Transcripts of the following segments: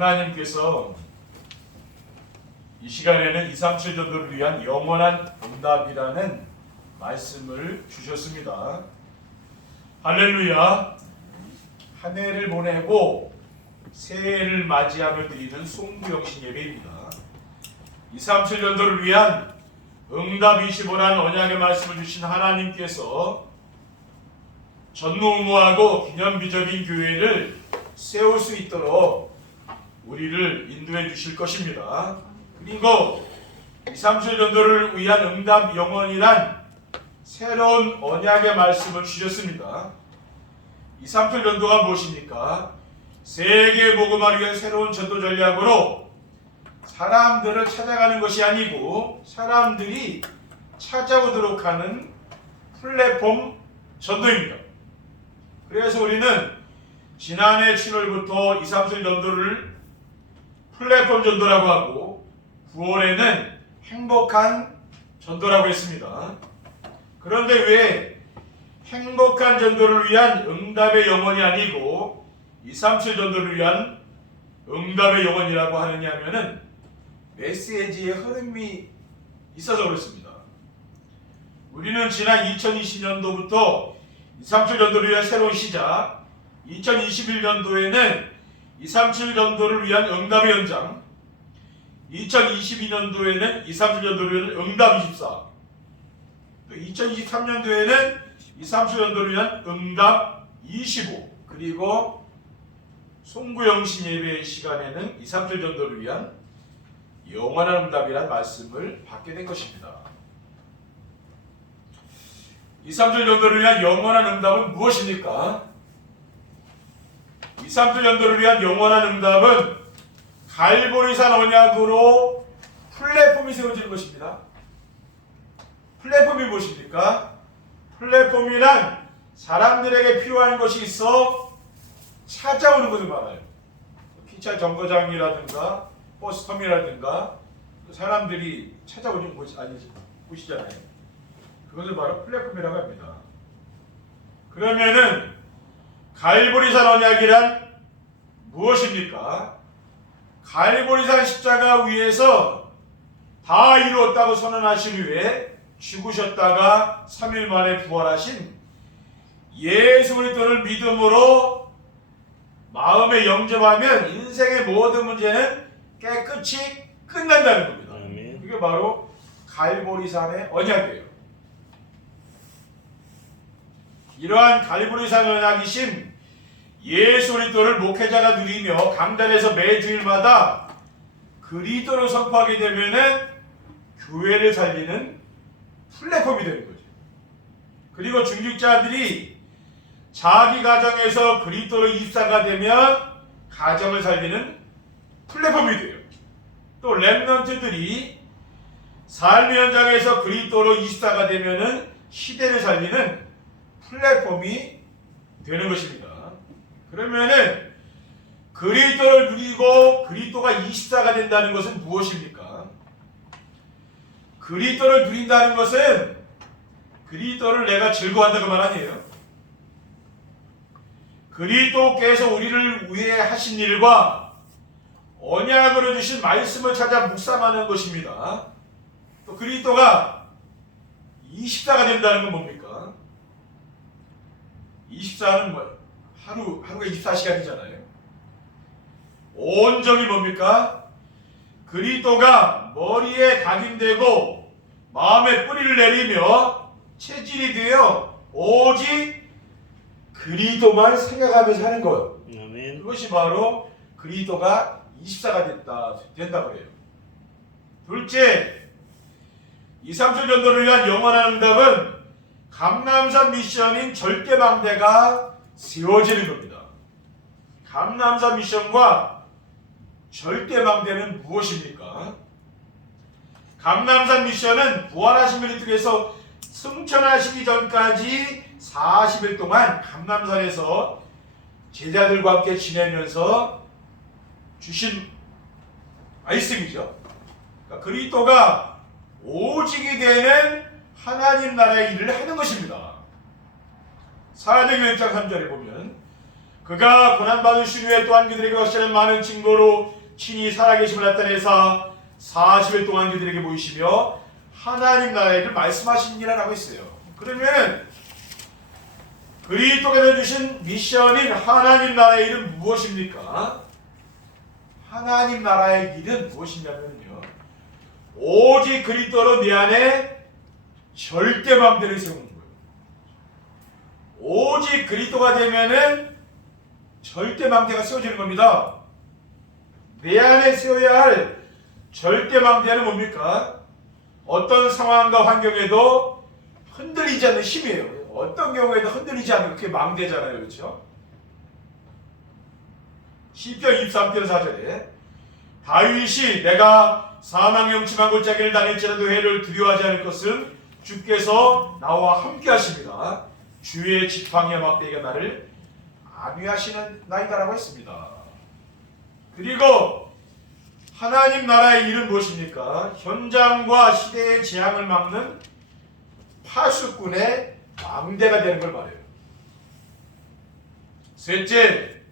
하나님께서 이 시간에는 237 전도를 위한 영원한 응답이라는 말씀을 주셨습니다. 할렐루야. 한 해를 보내고 새해를 맞이하며 드리는 송구영신 예배입니다. 237 전도를 위한 응답 25라는 언약의 말씀을 주신 하나님께서 전무후무하고 기념비적인 교회를 세울 수 있도록 우리를 인도해 주실 것입니다. 그리고 237 전도를 위한 응답 영원이란 새로운 언약의 말씀을 주셨습니다. 237 전도가 무엇입니까? 세계 복음화를 위한 새로운 전도 전략으로 사람들을 찾아가는 것이 아니고 사람들이 찾아오도록 하는 플랫폼 전도입니다. 그래서 우리는 지난해 7월부터 237 전도를 플랫폼 전도라고 하고 9월에는 행복한 전도라고 했습니다. 그런데 왜 행복한 전도를 위한 응답의 영혼이 아니고 237 전도를 위한 응답의 영혼이라고 하느냐 하면은 메시지의 흐름이 있어서 그렇습니다. 우리는 지난 2020년도부터 237 전도를 위한 새로운 시작, 2021년도에는 237 전도를 위한 응답의 연장, 2022년도에는 237 전도를 위한 응답 24, 또 2023년도에는 237 전도를 위한 응답 25, 그리고 송구영신 예배 시간에는 237 전도를 위한 영원한 응답이란 말씀을 받게 된 것입니다. 237 전도를 위한 영원한 응답은 무엇입니까? 237 전도를 위한 영원한 응답은 갈보리산 언약으로 플랫폼이 세워지는 것입니다. 플랫폼이 무엇입니까? 플랫폼이란 사람들에게 필요한 것이 있어 찾아오는 것을 말해요. 기차 정거장이라든가 버스터미널이라든가 사람들이 찾아오는 곳이잖아요. 그것을 바로 플랫폼이라고 합니다. 그러면은 갈보리산 언약이란 무엇입니까? 갈보리산 십자가 위에서 다 이루었다고 선언하신 후에 죽으셨다가 3일 만에 부활하신 예수 그리스도를 믿음으로 마음에 영접하면 인생의 모든 문제는 깨끗이 끝난다는 겁니다. 이게 바로 갈보리산의 언약이에요. 이러한 갈보리산 언약이신 예수 그리스도를 목회자가 누리며 강단에서 매주일마다 그리스도를 선포하게 되면은 교회를 살리는 플랫폼이 되는 거죠. 그리고 중직자들이 자기 가정에서 그리스도로 입사가 되면 가정을 살리는 플랫폼이 돼요. 또 렘넌트들이 삶의 현장에서 그리스도로 입사가 되면은 시대를 살리는 플랫폼이 되는 것입니다. 그러면은 그리스도를 누리고 그리스도가 24가 된다는 것은 무엇입니까? 그리스도를 누린다는 것은 그리스도를 내가 즐거워한다고 말 아니에요. 그리스도께서 우리를 위해 하신 일과 언약으로 주신 말씀을 찾아 묵상하는 것입니다. 또 그리스도가 24가 된다는 건 뭡니까? 24는 하루가 24시간이잖아요. 온전히 뭡니까? 그리스도가 머리에 각인되고 마음에 뿌리를 내리며 체질이 되어 오직 그리스도만 생각하면서 하는 거예요. 아멘. 그것이 바로 그리스도가 24가 된다고 해요. 둘째, 237 전도를 위한 영원한 응답은 감람산 미션인 절대망대가 세워지는 겁니다. 감람산 미션과 절대망대는 무엇입니까? 감람산 미션은 부활하신 그리스도께서 승천하시기 전까지 40일 동안 감람산에서 제자들과 함께 지내면서 주신 말씀이죠. 그러니까 그리스도가 오직이 되는 하나님 나라의 일을 하는 것입니다. 사도행전 1장 3절에 보면 그가 고난받으신 후에 또한 그들에게 확실한 많은 증거로 친히 살아계심을 나타내사 40일 동안 그들에게 보이시며 하나님 나라의 일을 말씀하시니라 라고 했어요. 그러면 그리스도께서 주신 미션인 하나님 나라의 일은 무엇입니까? 하나님 나라의 일은 무엇이냐면요, 오직 그리스도로 내 안에 절대 맘대로 세우는 거예요. 오직 그리스도가 되면은 절대 맘대가 세워지는 겁니다. 내 안에 세워야 할 절대 맘대는 뭡니까? 어떤 상황과 환경에도 흔들리지 않는 힘이에요. 어떤 경우에도 흔들리지 않는 그게 망대잖아요. 그렇죠? 시편 23편 4절에 다윗이 내가 사망 영침한 골짜기를 다닐지라도 해를 두려워하지 않을 것은 주께서 나와 함께 하십니다. 주의 지팡이와 막대기가 나를 안위하시는 나이다라고 했습니다. 그리고 하나님 나라의 일은 무엇입니까? 현장과 시대의 재앙을 막는 파수꾼의 망대가 되는 걸 말해요. 셋째,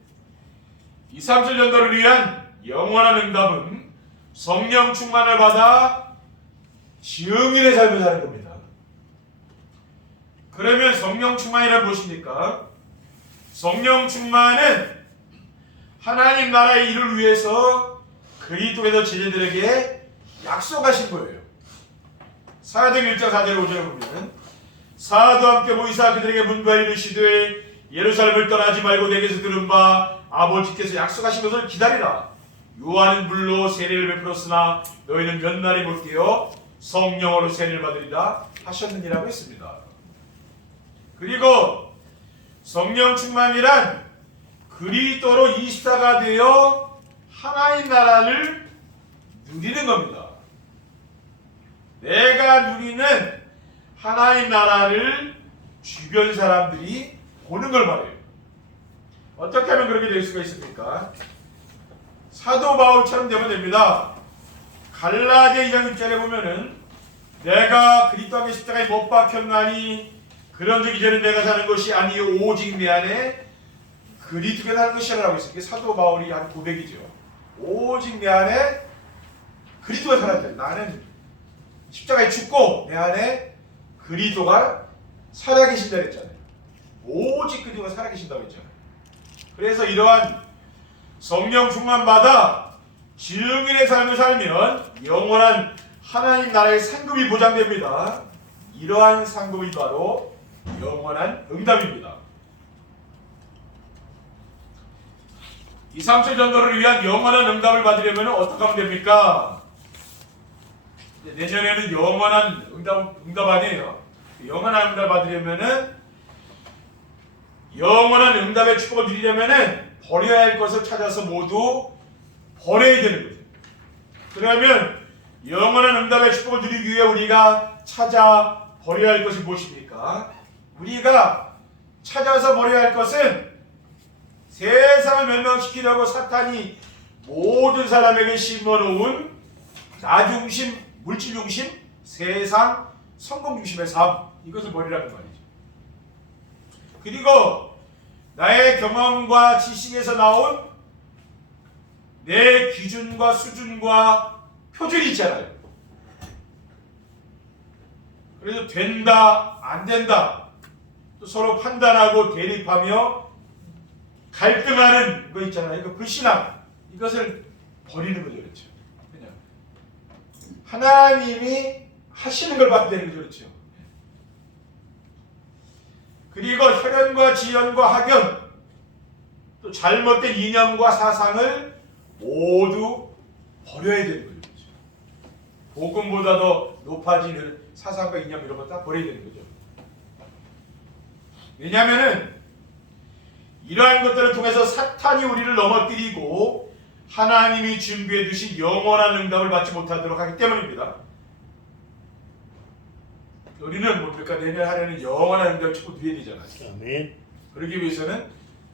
2, 3절 전도를 위한 영원한 응답은 성령 충만을 받아 증인의 삶을 사는 겁니다. 그러면 성령 충만이란 무엇입니까? 성령 충만은 하나님 나라의 일을 위해서 그리스도께서 제자들에게 약속하신 거예요. 사도행 1장 4절 5절을 보면 사도와 함께 모이사 그들에게 문과에 이르시되 예루살렘을 떠나지 말고 내게서 들은 바 아버지께서 약속하신 것을 기다리라. 요한은 물로 세례를 베풀었으나 너희는 몇 날이 못 깨어 성령으로 세례를 받으리라 하셨느니라고 했습니다. 그리고 성령 충만이란 그리스도로 24가 되어 하나님 나라를 누리는 겁니다. 내가 누리는 하나님 나라를 주변 사람들이 보는 걸 말해요. 어떻게 하면 그렇게 될 수가 있습니까? 사도 바울처럼 되면 됩니다. 갈라디아 2장 6절에 보면은 내가 그리스도께 십자가에 못 박혔나니 그런즉 이제는 내가 사는 것이 아니요 오직 내 안에 그리스도가 사는 것이라고 했어요. 이게 사도 바울이 한 고백이죠. 오직 내 안에 그리스도가 살았다. 나는 십자가에 죽고 내 안에 그리스도가 살아계신다 했잖아요. 오직 그리스도가 살아계신다고 했잖아요. 그래서 이러한 성령 충만 받아 증인의 삶을 살면 영원한 하나님 나라의 상급이 보장됩니다. 이러한 상급이 바로 영원한 응답입니다. 2, 3절 전도를 위한 영원한 응답을 받으려면 어떻게 하면 됩니까? 내년에는 영원한 응답 아니에요. 영원한 응답을 받으려면은 영원한 응답의 축복을 누리려면은 버려야 할 것을 찾아서 모두 버려야 되는 거죠. 그러면 영원한 응답의 축복을 누리기 위해 우리가 찾아 버려야 할 것이 무엇입니까? 우리가 찾아서 버려야 할 것은 세상을 멸망시키려고 사탄이 모든 사람에게 심어놓은 나중심, 물질중심, 세상, 성공중심의 삶, 이것을 버리라는 말이죠. 그리고 나의 경험과 지식에서 나온 내 기준과 수준과 표준이 있잖아요. 그래서 된다, 안 된다, 또 서로 판단하고 대립하며 갈등하는 거 있잖아요. 그 불신앙, 이것을 버리는 거죠. 그렇죠. 그냥 하나님이 하시는 걸 봐야 되는 거죠. 그렇죠. 그리고 혈연과 지연과 학연, 또 잘못된 이념과 사상을 모두 버려야 되는 거죠. 그렇죠. 복음보다 더 높아지는 사상과 이념 이런 거 다 버려야 되는 거죠. 왜냐하면은 이러한 것들을 통해서 사탄이 우리를 넘어뜨리고 하나님이 준비해 두신 영원한 응답을 받지 못하도록 하기 때문입니다. 우리는 뭡니까? 내년 하려는 영원한 응답을 자꾸 누려야 되잖아요. 아멘. 그러기 위해서는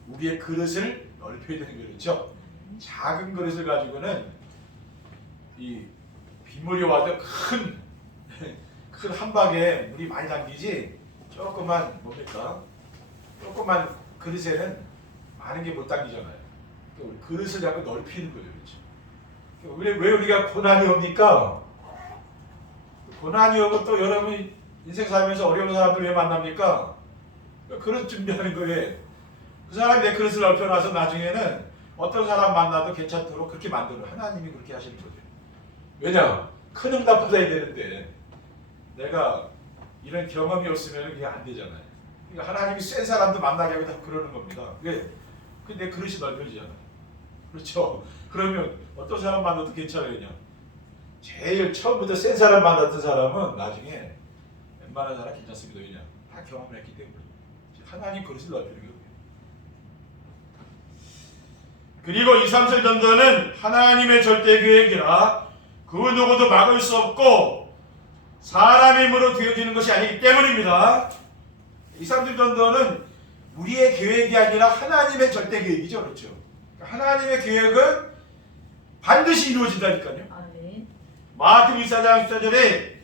우리의 그릇을 넓혀야 되는 거죠. 작은 그릇을 가지고는 이 빗물이 와도 큰 한박에 물이 많이 담기지 조그만 뭡니까? 조그만 그릇에는 많은 게 못 당기잖아요. 그러니까 우리 그릇을 약간 넓히는 거죠. 그렇죠? 왜 우리가 고난이 옵니까? 고난이 오고 또 여러분이 인생 살면서 어려운 사람들 왜 만납니까? 그릇 준비하는 거예요. 그 사람이 내 그릇을 넓혀놔서 나중에는 어떤 사람 만나도 괜찮도록 그렇게 만들어요. 하나님이 그렇게 하시는 거죠. 왜냐? 큰 응답 받아야 되는데 내가 이런 경험이 없으면 그게 안 되잖아요. 그러니까 하나님이 센 사람도 만나게 하고 다 그러는 겁니다. 왜? 내 그릇이 넓혀지잖아요. 그렇죠? 그러면 어떤 사람 만나도 괜찮아요. 그냥 제일 처음부터 센 사람 만났던 사람은 나중에 웬만한 사람 괜찮습니다. 왜냐? 다 경험했기 때문에. 하나님 그릇을 넓히는 거예요. 그리고 2, 3절 전도는 하나님의 절대 계획이라 그 누구도 막을 수 없고 사람의 힘으로 되어지는 것이 아니기 때문입니다. 2, 3절 전도는 우리의 계획이 아니라 하나님의 절대 계획이죠. 그렇죠? 하나님의 계획은 반드시 이루어진다니까요. 마태복음 24장 14절에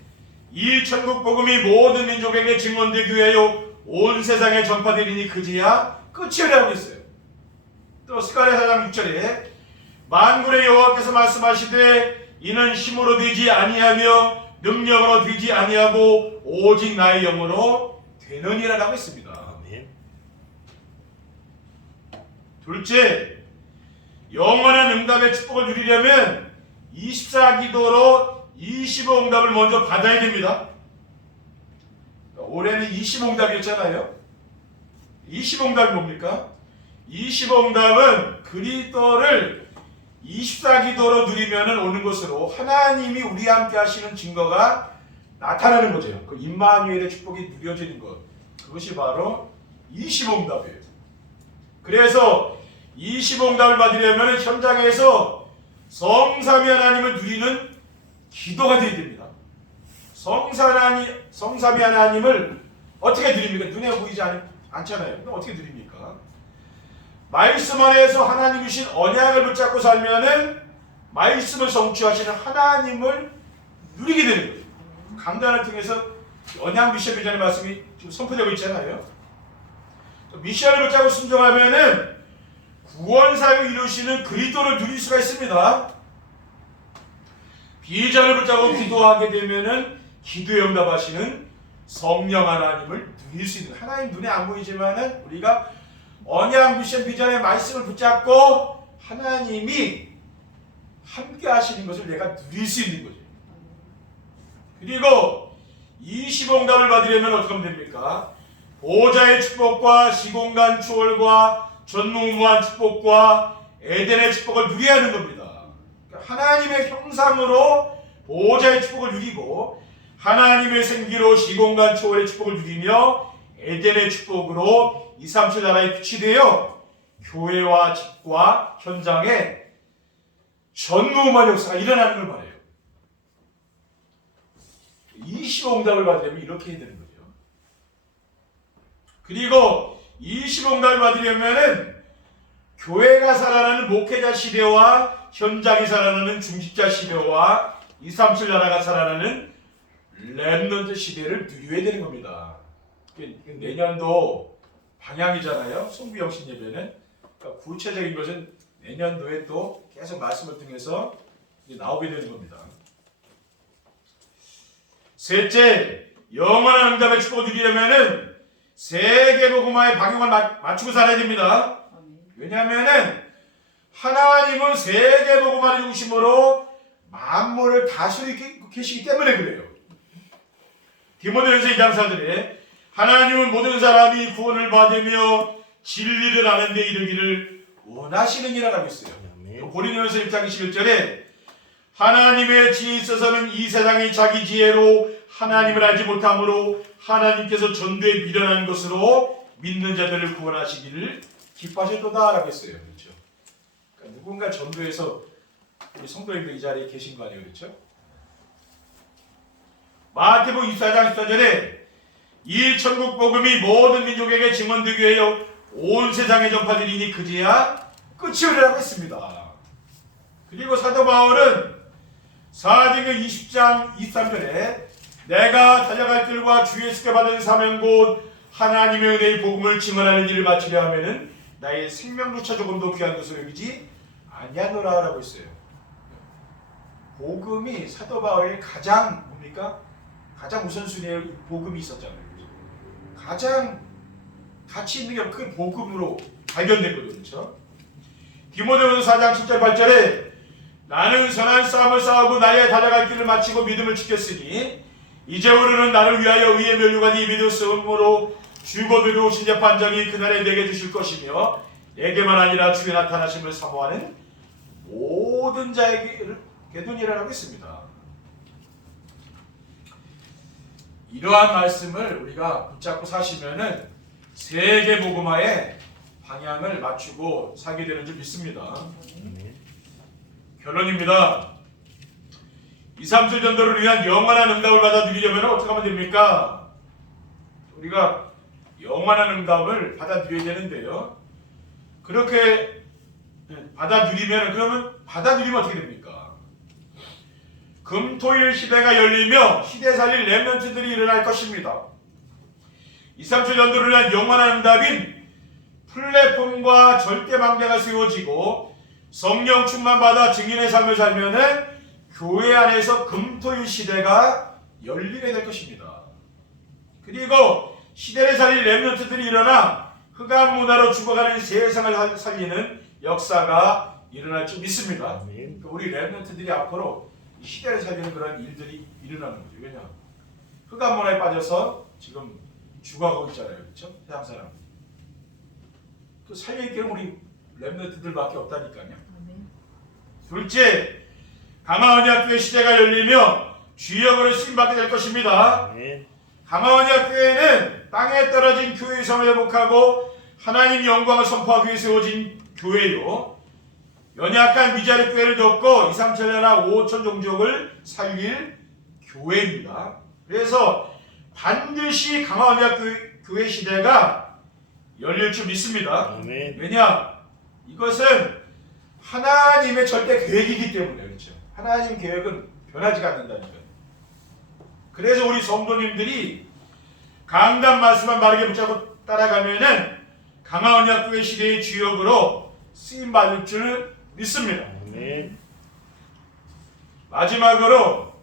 이 천국 복음이 모든 민족에게 증언되기 위하여 온 세상에 전파되리니 그제야 끝이라고 했어요. 또 스가랴 4장 6절에 만군의 여호와께서 말씀하시되 이는 힘으로 되지 아니하며 능력으로 되지 아니하고 오직 나의 영으로 되느니라라고 했습니다. 둘째, 영원한 응답의 축복을 누리려면 24기도로 25응답을 먼저 받아야 됩니다. 올해는 25응답이었잖아요. 25응답이 뭡니까? 25응답은 그리스도를 24기도로 누리면 오는 것으로 하나님이 우리와 함께 하시는 증거가 나타나는 거죠. 그 임마누엘의 축복이 누려지는 것. 그것이 바로 25응답이에요. 그래서 25응답을 받으려면 현장에서 성삼위 하나님을 누리는 기도가 되어야 됩니다. 성삼위 하나님을 어떻게 누립니까? 눈에 보이지 않잖아요. 그럼 어떻게 누립니까? 말씀 안에서 하나님이 주신 언약을 붙잡고 살면은 말씀을 성취하시는 하나님을 누리게 되는 거예요. 강단을 통해서 언약 미션 비전의 말씀이 지금 선포되고 있잖아요. 미션을 붙잡고 순종하면은 구원 사역을 이루시는 그리스도를 누릴 수가 있습니다. 비전을 붙잡고 기도하게 되면은 기도에 응답하시는 성령 하나님을 누릴 수 있는, 하나님 눈에 안 보이지만은 우리가 언약 미션 비전의 말씀을 붙잡고 하나님이 함께 하시는 것을 내가 누릴 수 있는 거죠. 그리고 25응답을 받으려면 어떻게 하면 됩니까? 보좌의 축복과 시공간 추월과 전무후무한 축복과 에덴의 축복을 누려야 하는 겁니다. 하나님의 형상으로 보좌의 축복을 누리고 하나님의 생기로 시공간 초월의 축복을 누리며 에덴의 축복으로 2, 3, 7 나라의 빛이 되어 교회와 집과 현장에 전무후무한 역사가 일어나는 걸 말해요. 25응답을 받으려면 이렇게 해야 되는 거죠. 그리고 25응답을 받으려면은 교회가 살아나는 목회자 시대와 현장이 살아나는 중직자 시대와 2, 3, 7 나라가 살아나는 렘넌트 시대를 누려야 되는 겁니다. 내년도 방향이잖아요. 송구영신 예배는. 그러니까 구체적인 것은 내년도에 또 계속 말씀을 통해서 나오게 되는 겁니다. 셋째, 영원한 응답의 축복을 누리려면은 세계복음화의 방향을 맞추고 살아야 됩니다. 왜냐하면은 하나님은 세계복음화를 중심으로 만물을 다스리고 계시기 때문에 그래요. 디모데전서 2장 4절에 하나님은 모든 사람이 구원을 받으며 진리를 아는 데 이르기를 원하시느니라고 했어요. 고린도전서 1장 21절에 하나님의 지혜에 있어서는 이 세상이 자기 지혜로 하나님을 알지 못함으로 하나님께서 전도에 미련한 것으로 믿는 자들을 구원하시기를 기뻐하셨도다 라고 했어요. 그렇죠? 그러니까 누군가 전도해서 우리 성도님들 이 자리에 계신 거 아니에요? 그렇죠? 마태복음 24장 14절에 이 천국 복음이 모든 민족에게 증언되기 위하여 온 세상에 전파되리니 그제야 끝이오리라고 했습니다. 그리고 사도 바울은 사도행전 20장 23절에 내가 달려갈 길과 주 예수께 받은 사명 곧 하나님의 은혜의 복음을 증언하는 일을 마치려 하면은 나의 생명조차 조금도 귀한 것으로 여기지 아니하노라라고 했어요. 복음이 사도 바울의 가장 뭡니까? 가장 우선순위에 복음이 있었잖아요. 가장 가치 있는 게 그 복음으로 발견됐거든요. 그렇죠? 디모데후서 4장 7절 8절에 나는 선한 싸움을 싸우고 나의 달려갈 길을 마치고 믿음을 지켰으니 이제부로는 나를 위하여 의의 면류관이 믿음으로 주고들고 오신 재판장이 그날에 내게 주실 것이며 내게만 아니라 주의 나타나심을 사모하는 모든 자에게도 이라고 했습니다. 이러한 말씀을 우리가 붙잡고 사시면은 세계 복음화에 방향을 맞추고 살게 되는 줄 믿습니다. 결론입니다. 2, 3주 전도를 위한 영원한 응답을 받아 누리려면 어떻게 하면 됩니까? 우리가 영원한 응답을 받아 누려야 되는데요. 그렇게 받아 누리면 그러면 받아 누리면 어떻게 됩니까? 금토일 시대가 열리며 시대 살릴 렘넌트들이 일어날 것입니다. 2, 3주 전도를 위한 영원한 응답인 플랫폼과 절대 망대가 세워지고 성령 충만받아 증인의 삶을 살면은 교회 안에서 금토일 시대가 열리게 될 것입니다. 그리고 시대를 살릴 렘넌트들이 일어나 흑암 문화로 죽어가는 세상을 살리는 역사가 일어날 줄 믿습니다. 그러니까 우리 렘넌트들이 앞으로 이 시대를 살리는 그런 일들이 일어나는 거죠. 왜냐? 흑암 문화에 빠져서 지금 죽어가고 있잖아요. 그렇죠? 세상 사람. 그 살릴 길은 우리 렘넌트들밖에 없다니까요. 둘째, 강화언약교회 시대가 열리며 주역으로 쓰임받게 될 것입니다. 강화언약교회는 땅에 떨어진 교회의 성을 회복하고 하나님 영광을 선포하기 위해 세워진 교회요. 연약한 미자립 교회를 돕고 2, 3천 나라 5천 종족을 살릴 교회입니다. 그래서 반드시 강화언약교회 시대가 열릴 줄 믿습니다. 왜냐? 이것은 하나님의 절대 계획이기 때문에 그렇죠. 하나님 계획은 변하지가 않는다니까요. 그래서 우리 성도님들이 강단 말씀만 바르게 붙잡고 따라가면은 강화언약교회 시대의 주역으로 쓰임 받을 줄 믿습니다. 마지막으로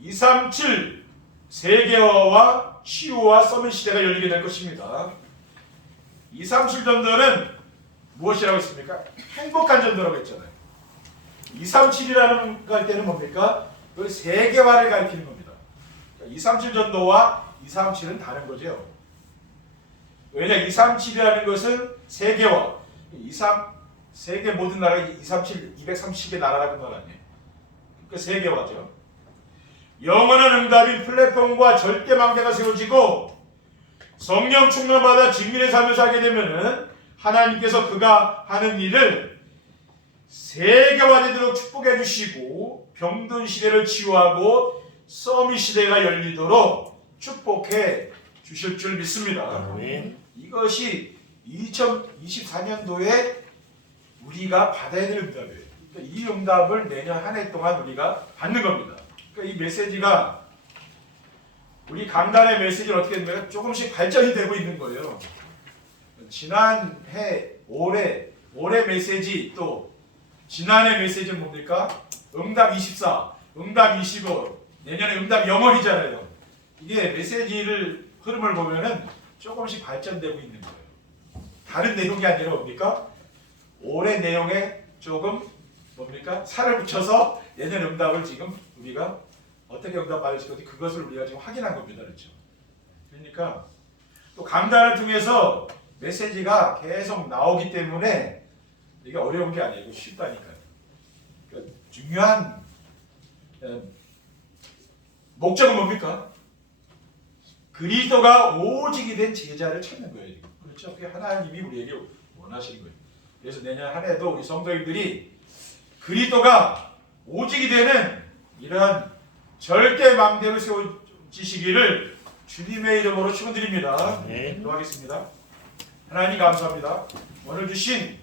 237 세계화와 치유와 서밋 시대가 열리게 될 것입니다. 237 전도는 무엇이라고 했습니까? 행복한 전도라고 했잖아요. 237이라는 할 때는 뭡니까? 그 세계화를 가리키는 겁니다. 237 전도와 237은 다른 거죠. 왜냐? 237이라는 것은 세계화. 세계 모든 나라 237, 230개 나라라는 건 아니에요. 그러니까 세계화죠. 영원한 응답인 플랫폼과 절대 망대가 세워지고 성령 충만받아 증인의 삶을 살게 되면은 하나님께서 그가 하는 일을 세계화되도록 축복해 주시고 병든 시대를 치유하고 서밋 시대가 열리도록 축복해 주실 줄 믿습니다. 이것이 2024년도에 우리가 받아야 될 응답이에요. 그러니까 이 응답을 내년 한 해 동안 우리가 받는 겁니다. 그러니까 이 메시지가 우리 강단의 메시지를 어떻게 했냐면 조금씩 발전이 되고 있는 거예요. 지난해 올해 메시지 또 지난해 메시지는 뭡니까? 응답 24, 응답 25, 내년에 응답 영원이잖아요. 이게 메시지를 흐름을 보면은 조금씩 발전되고 있는 거예요. 다른 내용이 아니라 뭡니까? 올해 내용에 조금 뭡니까? 살을 붙여서 내년 응답을 지금 우리가 어떻게 응답 받을 건지 그것을 우리가 지금 확인한 겁니다. 그렇죠? 그러니까 또 강단을 통해서 메시지가 계속 나오기 때문에 이게 어려운 게 아니고 쉽다니까요. 그러니까 중요한 목적은 뭡니까? 그리스도가 오직이 된 제자를 찾는 거예요. 그렇죠? 그게 하나님이 우리에게 원하시는 거예요. 그래서 내년 한 해도 우리 성도님들이 그리스도가 오직이 되는 이러한 절대 망대로 세워지시기를 주님의 이름으로 축원드립니다. 기도하겠습니다. 하나님 감사합니다. 오늘 주신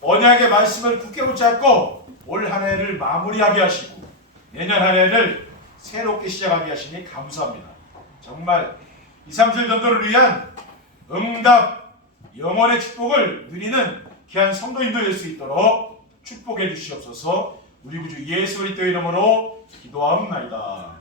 언약의 말씀을 굳게 붙잡고 올 한 해를 마무리하게 하시고 내년 한 해를 새롭게 시작하게 하시니 감사합니다. 정말 2, 3주 전도를 위한 응답 영원의 축복을 누리는 귀한 성도님들 될 수 있도록 축복해 주시옵소서. 우리 구주 예수 그리스도의 이름으로 기도하옵나이다.